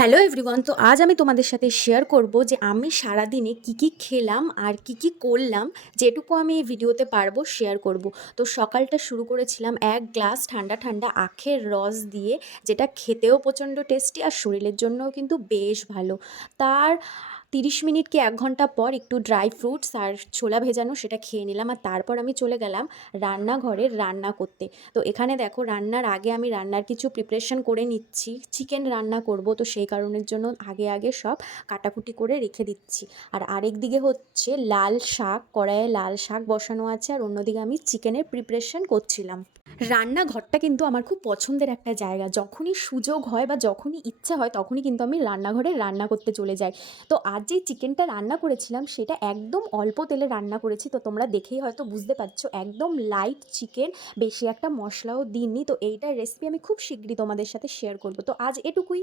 Hello everyone, তো আজ আমি তোমাদের সাথে শেয়ার করব যে আমি সারাদিনে কি খেলাম আর কি করলাম। যেটুকু আমি এই ভিডিওতে পারবো শেয়ার করব। তো সকালটা শুরু করেছিলাম এক গ্লাস ঠান্ডা ঠান্ডা আখের রস দিয়ে, যেটা খেতেও প্রচণ্ড টেস্টি আর শরীরের জন্যও কিন্তু বেশ ভালো। তার 30 মিনিট কি 1 ঘন্টা পর একটু ড্রাই ফ্রুটস আর ছোলা ভেজানো সেটা খেয়ে নিলাম, আর তারপর আমি চলে গেলাম রান্নাঘরে রান্না করতে। তো এখানে দেখো, রান্নার আগে আমি রান্নার কিছু প্রিপারেশন করে নিচ্ছি। চিকেন রান্না করব, তো সেই কারণের জন্য আগে আগে সব কাটাকুটি করে রেখে দিচ্ছি। আর আরেক দিকে হচ্ছে লাল শাক, কড়াইয়ে লাল শাক বসানো আছে, আর অন্যদিকে আমি চিকেনের প্রিপারেশন করছিলাম। রান্নাঘরটা কিন্তু আমার খুব পছন্দের একটা জায়গা। যখনই সুযোগ হয় বা যখনই ইচ্ছা হয় তখনই কিন্তু আমি রান্নাঘরে রান্না করতে চলে যাই। তো আজ যেই চিকেনটা রান্না করেছিলাম সেটা একদম অল্প তেলে রান্না করেছি। তো তোমরা দেখেই হয়তো বুঝতে পারছো, একদম লাইট চিকেন, বেশি একটা মশলাও দিইনি। তো এইটার রেসিপি আমি খুব শীঘ্রই তোমাদের সাথে শেয়ার করব। তো আজ এটুকুই।